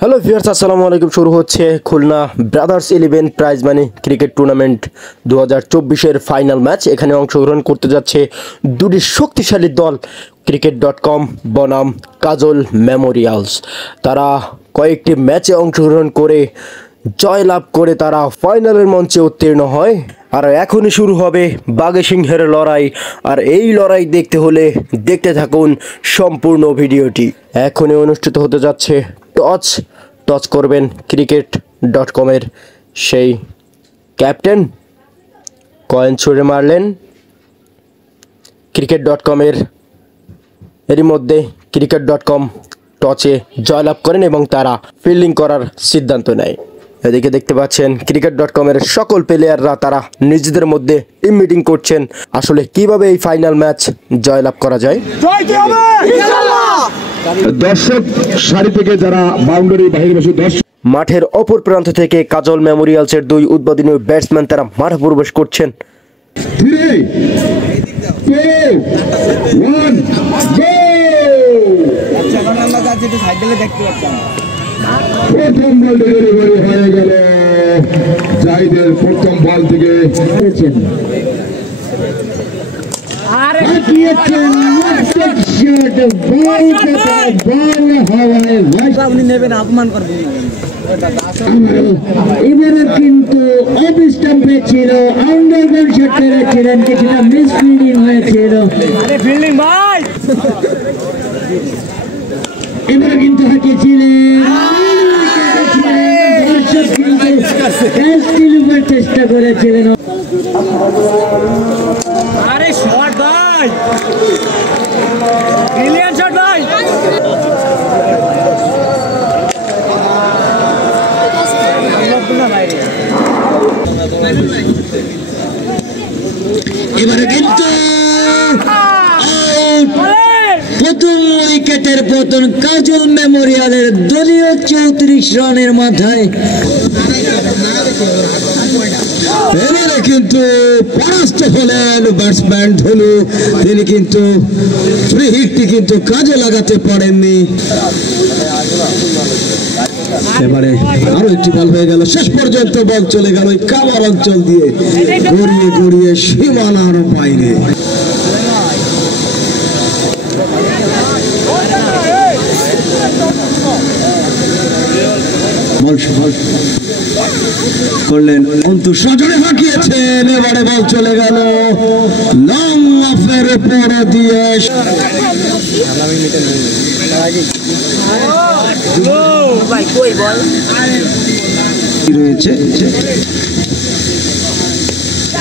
Hello viewers, আসসালামু আলাইকুম। শুরু হচ্ছে Khulna brothers 11 prize money cricket tournament 2024-এর ফাইনাল ম্যাচ। এখানে অংশগ্রহণ করতে যাচ্ছে দুটি শক্তিশালী দল, cricket.com বনাম কাজল মেমোরিয়ালস। তারা কয়েকটি ম্যাচে অংশগ্রহণ করে জয়লাভ করে তারা ফাইনালের মঞ্চে উত্তীর্ণ হয়। আর এখনই শুরু হবে বাঘে সিংহের লড়াই। আর এই লড়াই দেখতে হলে দেখতে থাকুন সম্পূর্ণ ভিডিওটি। এখনই অনুষ্ঠিত হতে যাচ্ছে টচ করবেন cricket.com-এর সেই ক্যাপ্টেন, কয়েন ছুঁড়ে মারলেন cricket.com-এর। এরই মধ্যে cricket.com টচে জয়লাভ করেন এবং তারা ফিল্ডিং করার সিদ্ধান্ত নেয়। এদিকে দেখতে পাচ্ছেন cricket.com-এর সকল প্লেয়াররা তারা নিজেদের মধ্যে টিম মিটিং করছেন, আসলে কিভাবে এই ফাইনাল ম্যাচ জয়লাভ করা যায়। দর্শক সারি থেকে যারা বাউন্ডারি বাইরে বসে মাঠের অপর প্রান্ত থেকে কাজল মেমোরিয়ালসের দুই উদ্বোধনী ব্যাটসম্যান তারা মাঠে প্রবেশ করছেন। প্রথম বল ডেলিভারি হয়ে গেল জাহিদের। প্রথম বল থেকে এবারে কিন্তু অফ স্টাম্পে ছিল, আন্ডারগ্রাউন্ড শট করেছিলেন, কিছুটা মিস ফিল্ডিং হয়েছিল। এবারে কিন্তু হাঁকিয়েছিলেন, চেষ্টা করেছিলেন। আরে শট ভাই, ব্রিলিয়ান্ট শট ভাই। এবারে কিন্তু প্রথম উইকেটের পতন কাজল মেমোরিয়ালের দলীয় 34 রানের মাথায়। এবারে কিন্তু পরাস্ত হলেন ব্যাটসম্যান ধনু। তিনি কিন্তু ফ্রি হিটটি কিন্তু কাজে লাগাতে পারেননি। এবারে আরো একটি বল হয়ে গেল, শেষ পর্যন্ত বল চলে গেল ওই কামার অঞ্চল দিয়ে গড়িয়ে গড়িয়ে সীমানার বাইরে। করলেন অন্তু সজনে হাঁকিয়েছেন, এবারে বল চলে গেল লং অফের পরে দিয়ে। রয়েছে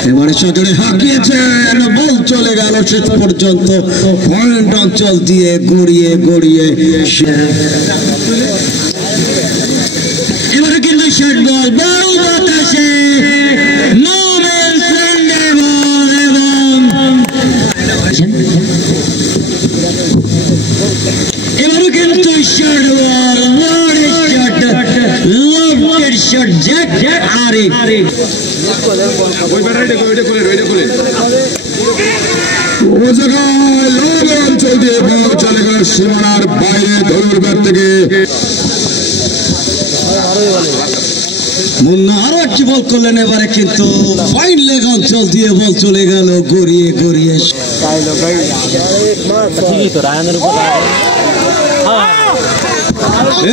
এবারে সজনে হাঁকিয়েছেন, বল চলে গেল শেষ পর্যন্ত পয়েন্ট অঞ্চল দিয়ে গড়িয়ে গড়িয়ে। এবারে কিন্তু শর্ট বল, বল বাতাসে নো ম্যানস ল্যান্ড এবং এবারে কিন্তু short ball, what a shot, lofted shot, Jack Arif. ও জায়গায় লং অঞ্চল দিয়ে বল চলে গেল সীমানার বাইরে ধনুর ব্যাট থেকে। মুন্না আরো একটি বল করলেন, এবারে কিন্তু ফাইন লেগ অঞ্চল দিয়ে বল চলে গেল গড়িয়ে গড়িয়ে।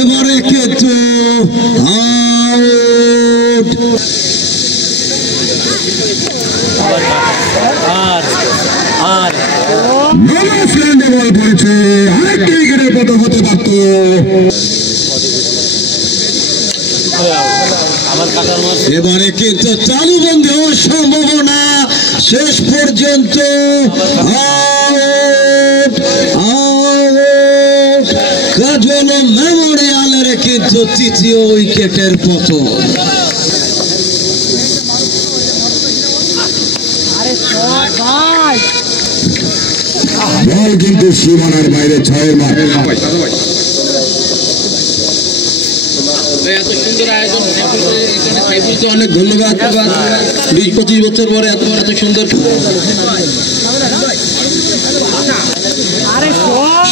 এবারে কিন্তু আউট। বল পড়েছে, আরেকটি উইকেটের পতন হতে পারত। এবারে কিন্তু চালু বন্ধ হওয়ার সম্ভাবনা, শেষ পর্যন্ত কাজল মেমোরিয়ালের কিন্তু তৃতীয় উইকেটের পতন। বল কিন্তু সীমানার বাইরে, ছয়ের মাঠে। এত সুন্দর আয়োজন, অনেক ধন্যবাদ। 20-25 বছর পরে এত সুন্দর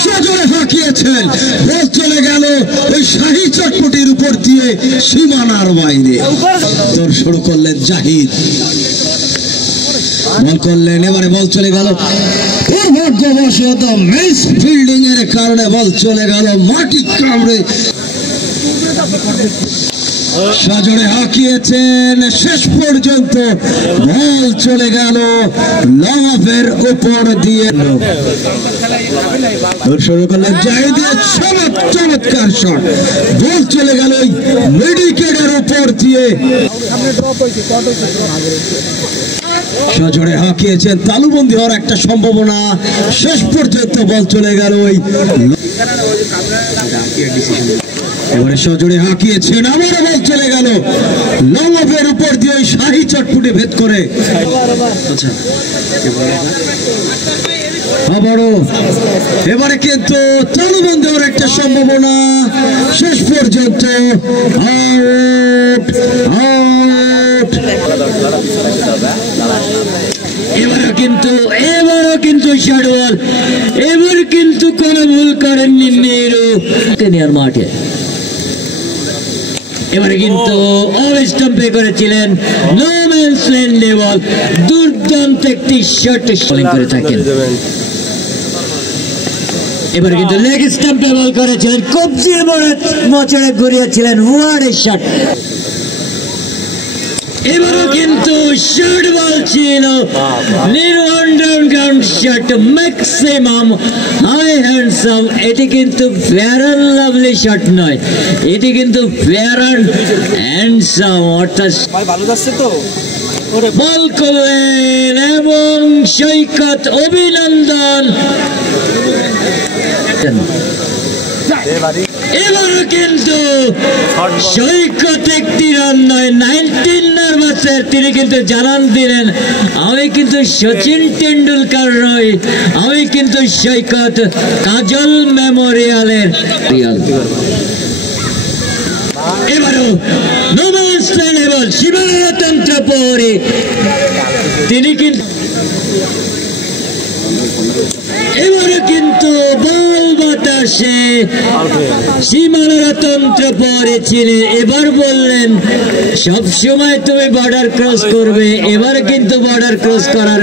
সজোরে হাঁকিয়েছেন, বল চলে গেল ওই শাহী চটপটির উপর দিয়ে সীমানার বাইরে দৌড় শুরু করলেন জাহিদ, বল করলেন, এবারে বল চলে গেল দুর্ভাগ্যবশত মিস ফিল্ডিং এর কারণে বল চলে গেল মাটি কামড়ে। সজোরে হাঁকিয়েছেন, শেষ পর্যন্ত বল চলে গেল লং অফের উপর দিয়ে। শুরু করলেন জাহিদের চমৎকার শট, বল চলে গেল মেডিকেটের উপর দিয়ে। সজোরে হাঁকিয়েছেন, তালুবন্দি হওয়ার একটা সম্ভাবনা, শেষ পর্যন্ত বল চলে গেল ওই। এবারে সজোরে হাঁকিয়েছেন, আবার বল চলে গেল লং অফের উপর দিয়ে ওই শাহী চটপুটি ভেদ করে। আবারও এবারে কিন্তু তালুবন্দি হওয়ার একটা সম্ভাবনা, শেষ পর্যন্ত আউট আউট। এবারও কিন্তু শর্ট বল, এবার কিন্তু কোনো ভুল করেননি নেহরু কেনিয়ার মাঠে। এবারে কিন্তু অফ স্টাম্পে করেছিলেন, নো ম্যানস ল্যান্ড বল, দুর্দান্ত একটি শট বোলিং করে থাকেন। এবারে কিন্তু লেগ স্টাম্পে বল করেছিলেন, কবজির মোচড়ে ঘুরিয়েছিলেন, হোয়াট এ শট। এবারও কিন্তু শর্ট বল ছিল, ground shot, maximum high handsome. এটি কিন্তু ফেয়ার অ্যান্ড লাভলি শট নয়, এটি কিন্তু ফেয়ার অ্যান্ড হ্যান্ডসাম, অর্থাৎ বল করলেন এবং সৈকত অভিনন্দন। এবারও কিন্তু সৈকত একটি রান নয়, 19 নার্ভাসের তিনি কিন্তু জানান দিলেন, আমি কিন্তু সচিন টেন্ডুলকার নই, আমি কিন্তু সৈকত কাজল মেমোরিয়ালের রিয়াল। এবারও নমস্কার সীমানাতন্ত্র পরে তিনি কিন্তু এবারে কিন্তু বল বাতাসে সীমানাতন্ত্র পড়েছিলেন। এবার বললেন সব সময় তুমি বর্ডার ক্রস করবে, এবার কিন্তু বর্ডার ক্রস করার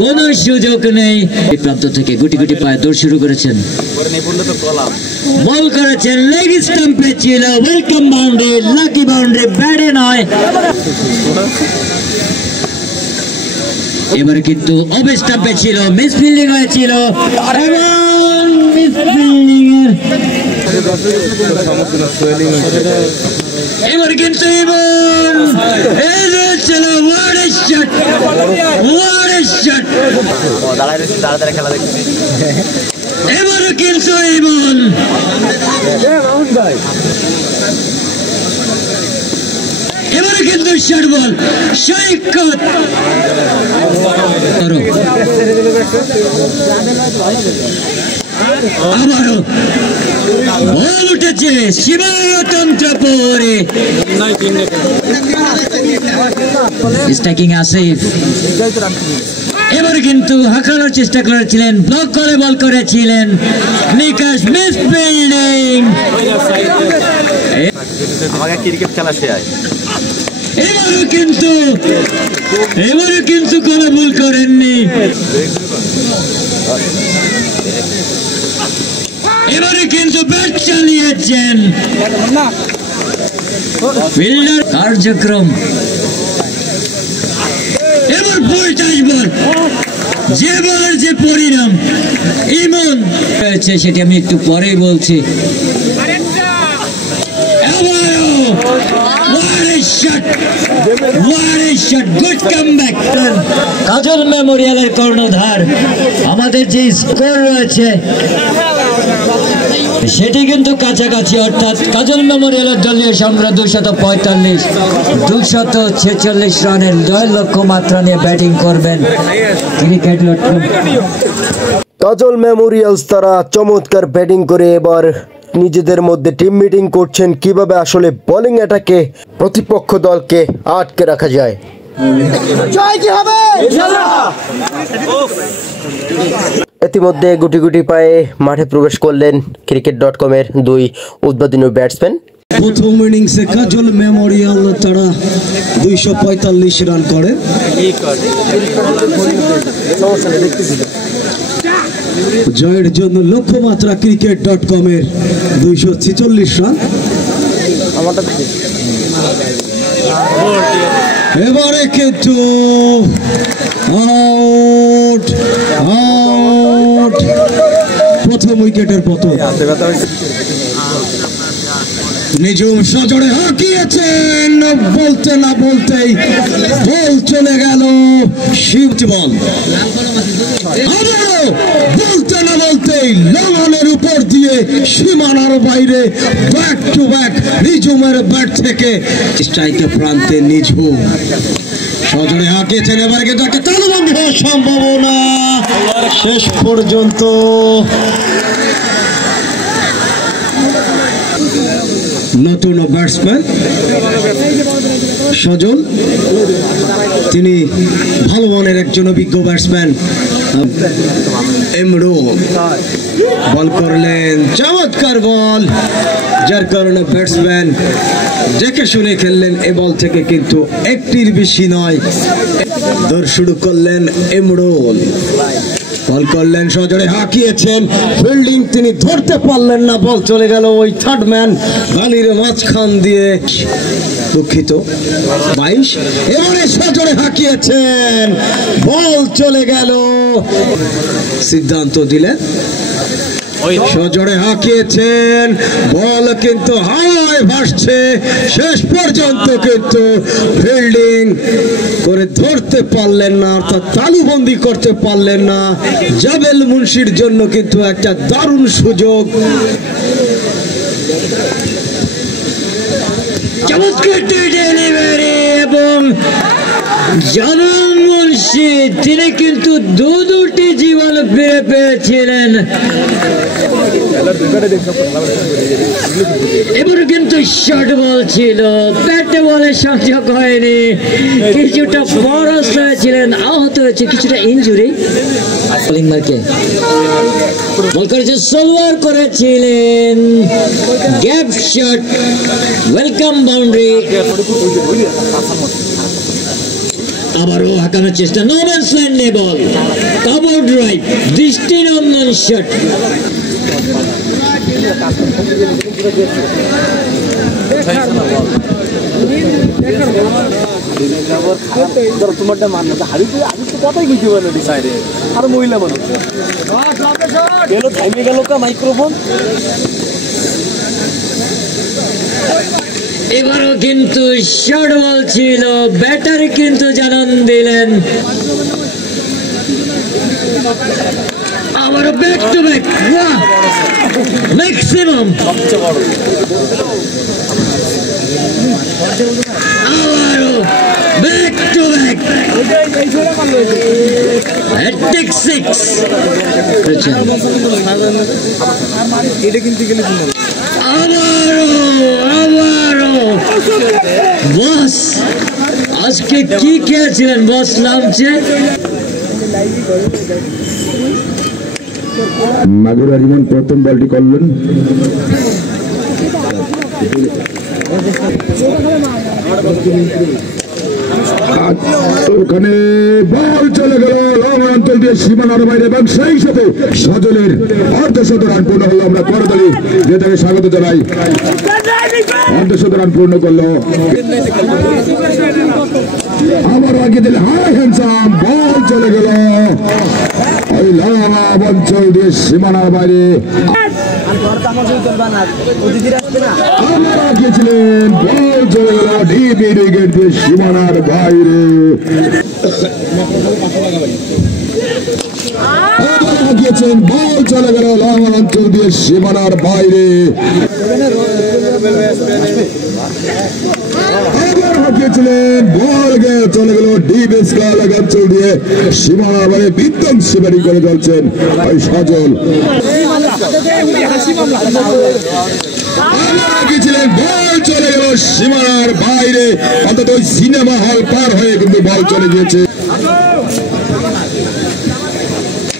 কোনো সুযোগ নেই। এই প্রান্ত থেকে গুটি গুটি পায়ে দৌড় শুরু করেছেন, বল করেছেন, লেগ স্টাম্পে ছিল, ওয়েলকাম বাউন্ডারি, লাকি বাউন্ডারি, ব্যাটে নয়। এবারে কিন্তু অফ স্টাম্পে ছিল, মিস ফিল্ডিং হয়েছিল এবং মিস ফিল্ডিং এর এবারে কিন্তু ছিল what a shot, what a shot. এবারে কিন্তু এবারে কিন্তু শর্ট বল, সৈকত আবারও বল উঠেছে সীমানাতন্ত্র পরে, স্ট্রাইকিং আসিফ। এবার কিন্তু হাঁকানোর চেষ্টা করেছিলেন, ব্লক করে বল করেছিলেন নিকাশ, মিস ফিল্ডিং। ক্রিকেট খেলা শেয়ার এবারে কিন্তু কোনো ভুল করেননি। এবারে কিন্তু ব্যাট চালিয়েছেন ফিল্ডার কার্যক্রম। এবার বল বল, যে বলের যে পরিণাম ইমন হয়েছে সেটি আমি একটু পরেই বলছি। কাজল মেমোরিয়ালের কর্ণধার আমাদের যে স্কোর রয়েছে সেটি কিন্তু কাছাকাছি, অর্থাৎ কাজল মেমোরিয়ালের দলীয় সংগ্রহ 245, 246 রানের 9 লক্ষ্যমাত্রা নিয়ে ব্যাটিং করবেন ক্রিকেট ডটকম। কাজল মেমোরিয়ালস তারা চমৎকার ব্যাটিং করে এবার নিজেদের মধ্যে টিম মিটিং করছেন কিভাবে আসলে বোলিং অ্যাটাকে প্রতিপক্ষ দলকে আটকে রাখা যায়। ইতিমধ্যে গুটি গুটি পায়ে মাঠে প্রবেশ করলেন ক্রিকেট.com-এর 2 উদ্বোধনী ব্যাটসম্যান। প্রথম ইনিংসে কাজল মেমোরিয়াল তারা 245 রান করে। জয়ের জন্য লক্ষ্যমাত্রা cricket.com এর 246 রান। এবারে কিন্তু আউট আউট, প্রথম উইকেটের পতন। নিজুম সজোরে হাঁকিয়েছেন, বলতে না বলতেই বল চলে গেল শিবজি বল। বলতে না বলতেই লঙ্ঘনের উপর দিয়ে সীমানার বাইরে ব্যাক টু ব্যাক নিজুমের ব্যাট থেকে স্ট্রাইকের প্রান্তে নিজুম সজোরে হাঁকিয়েছেন। এবার কিন্তু একটা তালুবন্দী হওয়ার সম্ভাবনা শেষ পর্যন্ত। নতুন ব্যাটসম্যান সজল, তিনি ভালো মানের একজন অভিজ্ঞ ব্যাটসম্যান। ইমরুল বল করলেন, চমৎকার বল, যার কারণে ব্যাটসম্যান দেখে শুনে খেললেন। এ বল থেকে কিন্তু একটির বেশি নয় দৌড় শুরু করলেন ইমরুল। বল করলেন, সজোরে হাঁকিয়েছেন, ফিল্ডিং তিনি ধরতে পারলেন না, বল চলে গেল ওই থার্ড ম্যান গালির মাঝখান দিয়ে। দুঃখিত 22। এবারে সজোরে হাঁকিয়েছেন, বল চলে গেল, সিদ্ধান্ত দিলেন। সজোরে হাঁকিয়েছেন, বল কিন্তু হাওয়ায় ভাসছে, শেষ পর্যন্ত কিন্তু ফিল্ডিং করে ধরতে পারলেন না, অর্থাৎ তালুবন্দি করতে পারলেন না। জাবেল মুন্সির জন্য কিন্তু একটা দারুণ সুযোগ। চমৎকার ডেলিভারি এবং জামাল মুন্সি তিনি কিন্তু দুটি জীবন ফিরে পেয়েছিলেন। এবার কিন্তু শর্ট বল ছিল, ব্যাটে বলে সংযোগ হয়নি, কিছুটা বরস হয়েছিলেন, আহত হয়েছে, কিছুটা ইনজুরি। বোলিং মার্কে বল করেছে, সালোয়ার করেছিলেন, গ্যাপ শট, ওয়েলকাম বাউন্ডারি। আবারও হাঁকানোর চেষ্টা, নো ম্যানস ল্যান্ডে বল, কাভার্ড রাইট, দৃষ্টিনন্দন শট। তোমারটা মান না হারি তো আজ তো কথাই বুঝতে পারলো ডিসাইডে আর মহিলা মানুষ গেল থাইমে গেল কা মাইক্রোফোন। এবারও কিন্তু শর্ট বল ছিল, ব্যাটার কিন্তু জানান দিলেন। আবারও ব্যাক টু ব্যাক, ম্যাক্সিমাম। আবারও ব্যাক টু ব্যাক, হ্যাট্রিক 6। এটা কিন্তু গেলে আবারও বস আজকে কি খেয়েছিলেন বস? নামছে মাগুরা রিমন প্রথম বলটি করলেন, ওখানে বল চলে গেল লং অঞ্চল দিয়ে সীমানার বাইরে, এবং সেই সাথে সজলের অর্ধশত রান পূর্ণ হলো। আমরা করতালি দিয়ে তাকে স্বাগত জানাই। অর্ধশত রান পূর্ণ করলো, আবার আগে দিলে হাই হ্যান্ডসাম, বল চলে গেল ওই লং অঞ্চল দিয়ে সীমানার বাইরে। গিয়েছিলেন, বল চলে গেল ডিপ উইকেট দিয়ে সীমানার বাইরে। গিয়েছেন, বল চলে গেল লং অঞ্চল দিয়ে সীমানার বাইরে। হাঁকিয়েছিলেন, বল চলে গেল ডিপ স্কয়ার অঞ্চল দিয়ে সীমানার বাইরে। বিধ্বংসী ব্যাটিং করে চলছেন ওই সজল। গিয়েছিলেন, বল চলে গেল সীমানার বাইরে, অন্তত ওই সিনেমা হল পার হয়ে কিন্তু বল চলে গিয়েছে।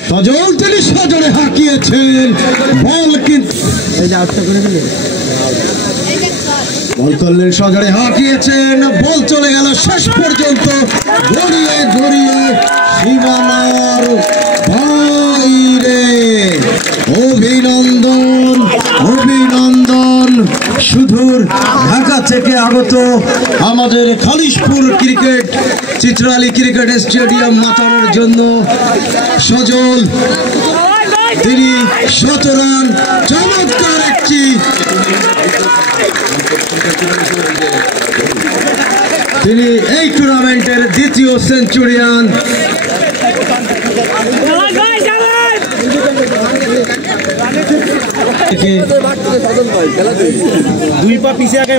সজল তিনি সজলে হাঁকিয়েছেন, বল কিন্তু বল করলেন সজোরে হাঁকিয়েছেন, বল চলে গেল শেষ পর্যন্ত গড়িয়ে গড়িয়ে সীমানার বাইরে। অভিনন্দন অভিনন্দন সুদূর ঢাকা থেকে আগত আমাদের Khalishpur cricket Chitrali cricket stadium মাতানোর জন্য সজল, তিনি 17 রান, চমৎকার একটি তিনি এই টুর্নামেন্টের দ্বিতীয় সেঞ্চুরিয়ান। দুই পা পিছিয়ে আগে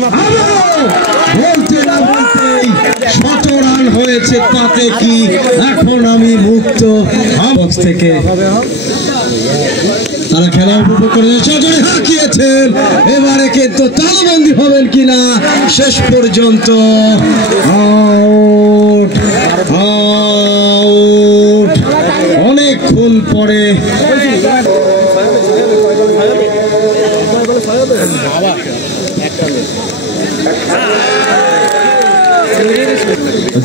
বলতে না বলতেই 17 রান হয়েছে, তাতে কি এখন আমি মুক্ত বক্স থেকে। তারা খেলা উপভোগ করে সজোরে হাঁকিয়েছেন, এবারে কিন্তু তালবন্দি হবেন কিনা শেষ পর্যন্ত। আউট আউট অনেকক্ষণ পরে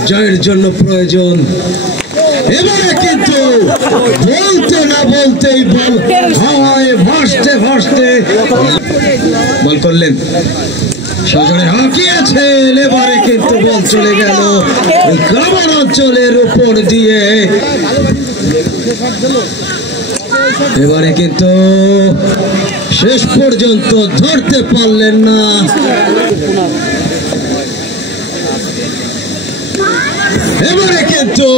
জয়ের জন্য প্রয়োজন। এবারে কিন্তু বলতে না বলতেই বল হাওয়ায় ভাসতে ভাসতে বল করলেন সজোরে হাঁকিয়েছেন, এবারে কিন্তু বল চলে গেল গ্রামার অঞ্চলের উপর দিয়ে। এবারে কিন্তু শেষ পর্যন্ত ধরতে পারলেন না। এবারে কিন্তু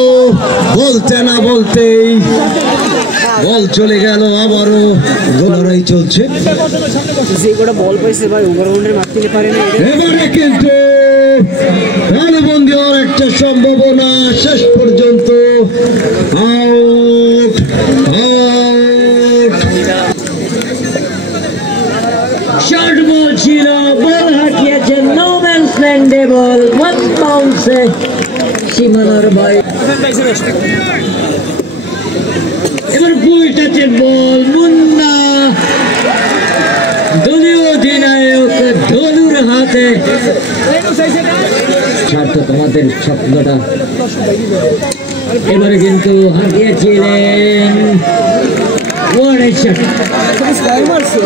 বলতে না বলতেই বল চলে গেল, আবারও লড়াই চলছে। এবারে কিন্তু রানবন্দি হওয়ার একটা সম্ভাবনা, শেষ পর্যন্ত আউট আউট। শর্ট বল ছিল, বল হাঁকিয়েছে, নো ম্যানস ল্যান্ডে বল, ওয়ান বাউন্সে সীমানার বাইরে। এবার ফুল টাচের বল, মুন্না দলীয় অধিনায়ক ধনুর হাতে। ছাড়তো তোমাদের স্বপ্নটা। এবারে কিন্তু হাঁকিয়েছিলেন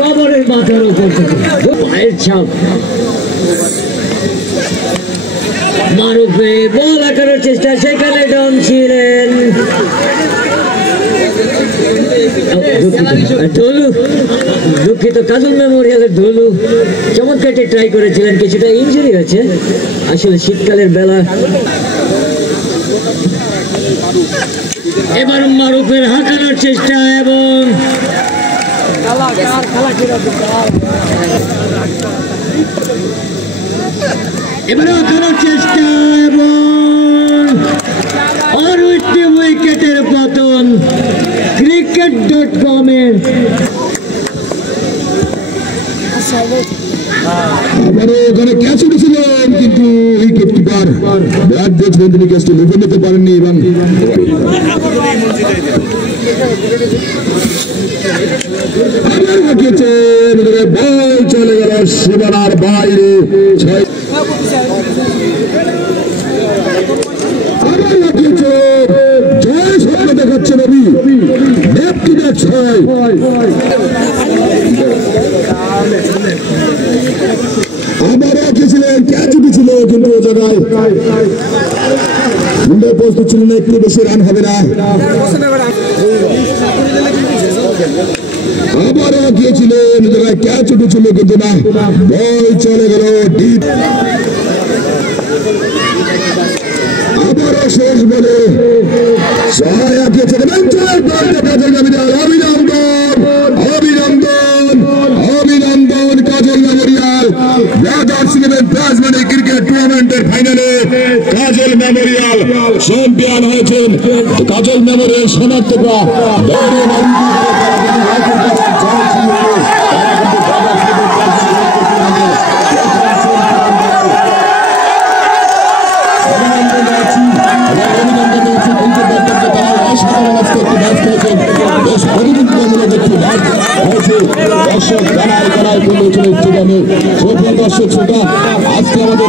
কবরের মাথার উপর থেকে পায়ের ছাপ। মারুফে বল আঁকানোর চেষ্টা, সেখানে ডন ছিলেন ঢোলু, দুঃখিত, কাজল মেমোরিয়ালের ঢোলু চমৎকারটি ট্রাই করেছিলেন, কিছুটা ইনজুরি হয়েছে আসলে শীতকালের বেলা। এবার মারুফের হাঁকানোর চেষ্টা এবং এবার হাঁকানোর চেষ্টা এবং অরুটি উইকেটের পতন। cricket.com-এর আবারও ওখানে ক্যাচ উঠেছিলেন, কিন্তু উইকেট কিপার ব্যাট দেখবেন তিনি ক্যাচটি লুফে নিতে পারেননি এবং বল চলে গেল সীমানার বাইরে। জয় স্বপ্ন দেখাচ্ছে রবি, ব্যাপটি দেখছে আবারও খেয়েছিলেন, ক্যাচ উঠেছিল, কিন্তু ও জায়গায় প্রস্তুত ছিলেন না, একটু বেশি রান হবে না। আবারও গিয়েছিলেন, জায়গায় ক্যাচ উঠেছিল, কিন্তু না, বল চলে গেল ডিপ। আবারও শেষ বলে সহায়ক অভিনন্দন Kajal memorial brothers eleven prize money cricket টুর্নামেন্টের ফাইনালে কাজল মেমোরিয়াল চ্যাম্পিয়ন হয়েছেন। কাজল মেমোরিয়াল সমর্থকরা দর্শক জানায় জানায় বলে চলে স্টেডিয়ামে দর্শক শ্রোতা আজকে আমাদের